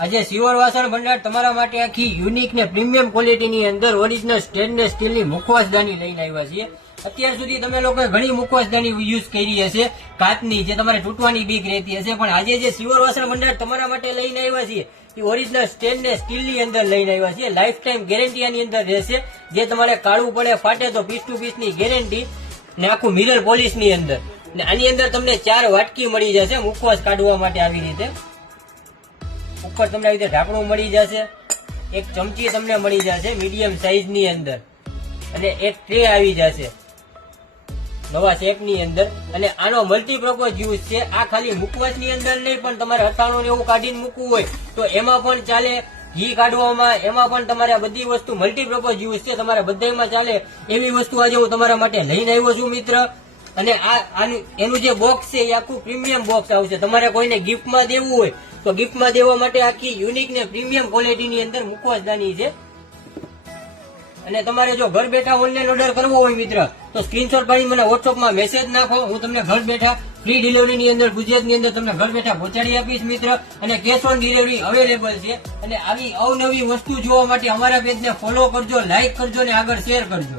આજે સિયોર વાસણ ભંડાર તમારા માટે આખી યુનિક ને પ્રીમિયમ ક્વોલિટીની અંદર ઓરિજિનલ સ્ટેનલેસ સ્ટીલની મુખવાસદાની લઈને આવ્યા છીએ. અત્યાર સુધી તમે લોકોએ ઘણી મુખવાસદાની યુઝ કરી હશે, કાચની, જે તમારે તૂટવાની બીક રહેતી હશે, પણ આજે જે સિયોર વાસણ ભંડાર તમારા માટે લઈને આવ્યા છીએ એ ઓરિજિનલ સ્ટેનલેસ સ્ટીલની અંદર લઈને આવ્યા છીએ. લાઈફ ટાઈમ ગેરંટી આની અંદર રહેશે. જે તમારે કાળું પડે, ફાટે તો પીસ ટુ પીસ ની ગેરંટી ને આખું મિરર પોલિશ ની અંદર. ને આની અંદર તમને 4 વાટકી મળી જશે મુખવાસ કાઢવા માટે. આવી રીતે ઉપર તમને આવી રીતે ઢાંકણું મળી જશે, એક ચમચી તમને મળી જશે મીડિયમ સાઈઝ ની અંદર, અને એક ટ્રે આવી જશે નવા શેપ ની અંદર. અને આનો મલ્ટીપર્પઝ યુઝ છે. આ ખાલી મુખવાસ ની અંદર નહીં, પણ તમારે અથાણું ને એવું કાઢીને મૂકવું હોય તો એમાં પણ ચાલે. ઘી કાઢવામાં એમાં પણ તમારે આ બધી વસ્તુ મલ્ટીપર્પઝ યુઝ છે, તમારે બધામાં ચાલે એવી વસ્તુ આજે હું તમારા માટે લઈને આવ્યો છું મિત્ર. અને એનું જે બોક્સ છે એ આખું પ્રીમિયમ બોક્સ આવશે. તમારે કોઈને ગિફ્ટમાં દેવું હોય તો ગિફ્ટમાં દેવા માટે આખી યુનિક ને પ્રીમિયમ ક્વોલિટીની અંદર મુખવાસદાની છે. અને તમારે જો ઘર બેઠા ઓનલાઈન ઓર્ડર કરવો હોય મિત્ર તો સ્ક્રીનશોટ પાડી મને વોટ્સઅપમાં મેસેજ નાખો. હું તમને ઘર બેઠા ફ્રી ડિલિવરીની અંદર ગુજરાતની અંદર તમને ઘર બેઠા પહોંચાડી આપીશ મિત્ર. અને કેશ ઓન ડિલિવરી અવેલેબલ છે. અને આવી અવનવી વસ્તુ જોવા માટે અમારા પેજને ફોલો કરજો, લાઈક કરજો અને આગળ શેર કરજો.